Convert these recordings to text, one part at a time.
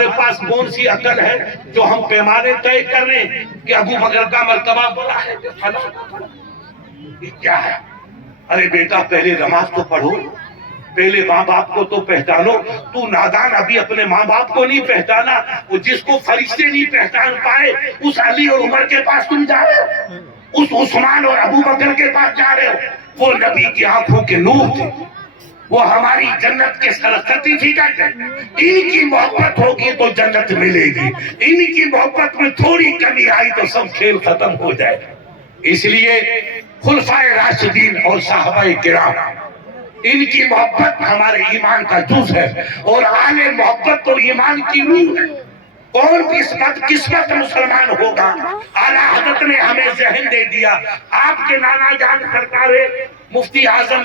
ہمارے پاس کون سی عقل ہے جو ہم پیمانے طے کر رہے ہیں کہ ابو بکر کا مرتبہ بڑا ہے کہ فلاں کا بڑا ہے؟ یہ کیا ہے؟ ارے بیٹا پہلے نماز تو پڑھو، پہلے ماں باپ کو تو پہچانو۔ تو نادان ابھی اپنے ماں باپ کو نہیں پہچانا، وہ جس کو فرشتے نہیں پہچان پائے اس علی اور عمر کے پاس تم جا رہے ہو، اس عثمان اور ابو بکر کے پاس جا رہے ہو۔ وہ نبی کی آنکھوں کے نور تھے، وہ ہماری جنت کے سرٹیفکیٹ ہے۔ ان کی محبت ہوگی تو جنت ملے گی، ان کی محبت میں تھوڑی کمی آئی تو سب کھیل ختم ہو جائے گا۔ اس لیے خلفائے راشدین اور صحابہ کرام، ان کی محبت ہمارے ایمان کا جز ہے، اور آل محبت تو ایمان کی روح ہے۔ کون قسمت مسلمان ہوگا؟ اعلیٰ حضرت نے ہمیں ذہن دے دیا۔ آپ کے نانا جان سرکار مفتی اعظم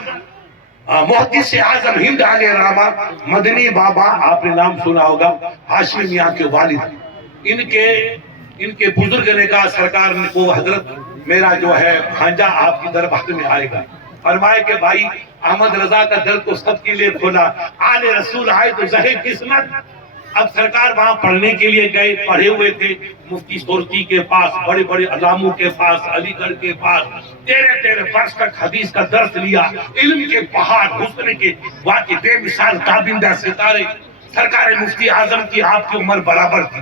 محدث اعظم ہند علیہ الرحمہ مدنی بابا، آپ نے نام سنا ہوگا، ہاشمی میاں کے والد، ان کے بزرگ نے کہا سرکار کو حضرت میرا جو ہے بھانجا آپ کی دربار میں آئے گا۔ فرمائے کہ بھائی احمد رضا کا دل تو سب کے لیے کھولا، آل رسول آئے تو زہر قسمت۔ اب سرکار وہاں پڑھنے کے لیے گئے، پڑھے ہوئے تھے مفتی سورتی کے پاس، بڑے بڑے علاموں کے پاس، علی گڑھ کے پاس 13 برس تک حدیث کا درس لیا۔ علم کے پہاڑ، حسن کے واقع بے مثال تابندہ ستارے سرکار مفتی اعظم کی آپ کی عمر برابر تھی۔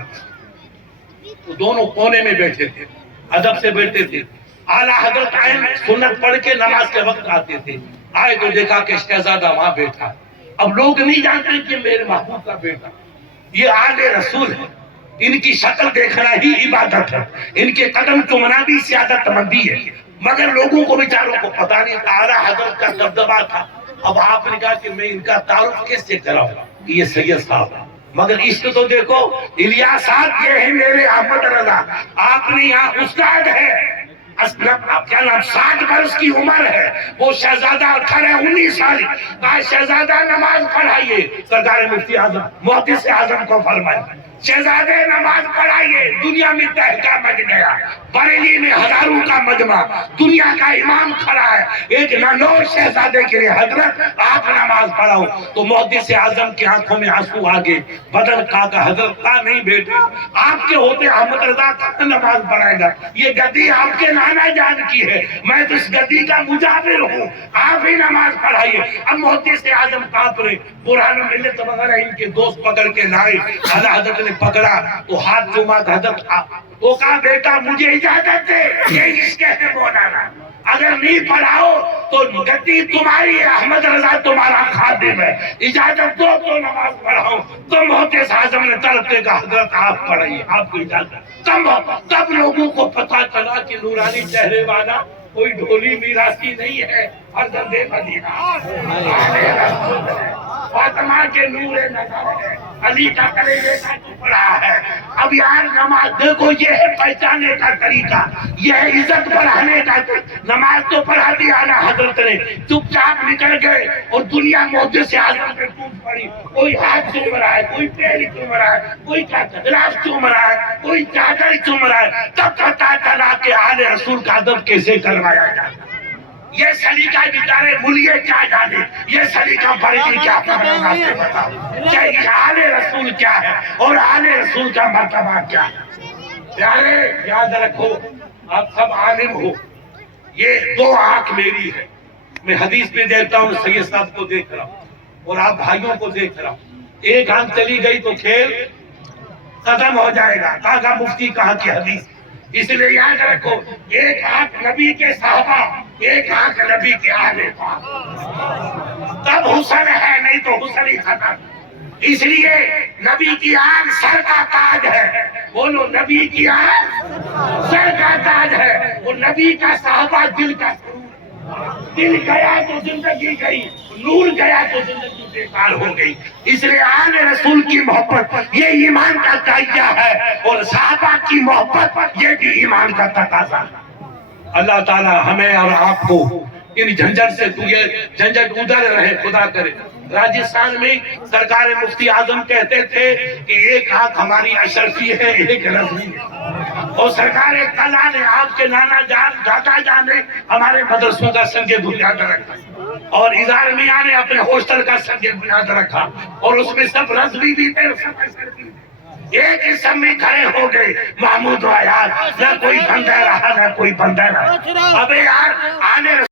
تو دونوں کونے میں بیٹھے تھے، ادب سے بیٹھے تھے۔ اعلیٰ حضرت آئے، سنت پڑھ کے نماز کے وقت آتے تھے، آئے تو دیکھا کہ شہزادہ وہاں بیٹھا۔ اب لوگ نہیں جانتے کہ میرے محبوب کا بیٹا، یہ آل رسول ہے، ان کی شکل دیکھنا ہی عبادت ہے، ان کے قدم چومنا بھی سیادت مندی ہے، مگر لوگوں کو بیچاروں کو پتا نہیں تھا۔ اعلیٰ حضرت کا دبدبا تھا۔ اب آپ نے کہا کہ میں ان کا تعارف کیسے کراؤں، یہ سید صاحب ہے، مگر عشق تو دیکھو، الیاسات یہ ہے میرے احمد رضا، آپ نے یہاں استاد ہے، کیا نام 60 برس کی عمر ہے، وہ شہزادہ 18-19 سال، کہا شہزادہ نماز پڑھائیے۔ سرکار مفتی اعظم محدث اعظم کو فرمایا شہزادے نماز پڑھائیے۔ دنیا میں تہلکہ مچ گیا، بریلی میں ہزاروں کا مجمع، دنیا کا امام کھڑا ہے، ایک نانور شہزادے کے لیے حضرت آپ نماز پڑھاؤ۔ تو محدث اعظم کی آنکھوں میں آنسو آگے، بدن کا حضرت کا نہیں بیٹے، آپ کے ہوتے احمد رضا کا نماز پڑھائے گا، یہ گدی آپ کے نانا جان کی ہے، میں تو اس گدی کا مجاور ہوں، آپ ہی نماز پڑھائیے۔ اب محدث اعظم کہاں پر برہان ملت وغیرہ ان کے دوست پکڑ کے لائے، اعلیٰ حضرت نے پکڑا تو ہاتھ چوما، حضرت وہ کہا بیٹا مجھے اجازت دے، یہ عشق ہے مولانا، اگر نہیں پڑھاؤ تو گدی تمہاری ہے، احمد رضا تمہارا خادم ہے، اجازت دو تو نماز پڑھاؤ۔ تو محدث اعظم نے طلب کے کہا حضرت آپ پڑھائیے، آپ کو اجازت۔ تب لوگوں کو پتا چلا کہ نورانی چہرے والا کوئی ڈھولی میراثی نہیں ہے، فرزند مدینہ فاطمہ کے نور نظر ہے، علی کا کلیجے کا ٹکڑا ہے۔ اب یار نماز دیکھو، یہ ہے پہچانے کا طریقہ، یہ ہے عزت بڑھانے کا طریقہ۔ نماز تو پڑھا دی اعلیٰ حضرت نے، چپ چاپ نکل گئے اور دنیا محدث اعظم پہ ٹوٹ پڑی۔ کوئی ہاتھ چوم رہا ہے، کوئی پیر چوم رہا ہے، کوئی گلاس چوم رہا ہے، کوئی چادر چوم رہا ہے۔ تب پتا چلا کہ آل رسول کا ادب کیسے کروایا جاتا ہے۔ یہ سلیقہ بیچارے ملیے کیا جانے، یہ سلیقہ بریلی کیا پڑھنا سے بتاؤ کہ آل رسول کیا ہے اور آل رسول کا مرتبہ کیا ہے۔ پیارے یاد رکھو، آپ سب عالم ہو، یہ 2 آنکھ میری ہے، میں حدیث میں دیکھتا ہوں، سید صاحب کو دیکھ رہا ہوں اور آپ بھائیوں کو دیکھ رہا ہوں۔ ایک آنکھ چلی گئی تو کھیل ختم ہو جائے گا، کہا مفتی کہاں کی حدیث۔ اس لیے یاد رکھو، ایک آنکھ نبی کے صحابہ، ایک آنکھ نبی کے آل پاک، تب حسن ہے، نہیں تو حسن ہی ختم۔ اس لیے نبی کی آنکھ سر کا تاج ہے، بولو نبی کی آنکھ سر کا تاج ہے، اور نبی کا صحابہ دل کا سرور۔ دل گیا تو زندگی گئی، نور گیا تو زندگی بیکار ہو گئی۔ اس لیے آل رسول کی محبت یہ ایمان کا تقاضا ہے، اور صحابہ کی محبت یہ بھی ایمان کا تقاضا ہے۔ اللہ تعالی ہمیں اور آپ کو ان جھنجھٹ سے، یہ جھنجھٹ ادھر رہے، خدا کرے۔ راجستھان میں سرکار مفتی اعظم کہتے تھے کہ ایک آنکھ ہماری اشرفی ہے، ایک رضوی ہے، اور سرکار کلا نے، آپ کے نانا جان دادا جان نے ہمارے مدرسوں کا سنگ بنیاد رکھا، اور اظہار میاں نے اپنے ہاسٹل کا سنگ بنیاد رکھا، اور اس میں سب رضوی بھی تھے، سب اشرفی تھے۔ ایک ہی سب میں کھڑے ہو گئے محمود و ایاز، نہ کوئی بندہ رہا نہ کوئی بندہ رہا. ابے یار آنے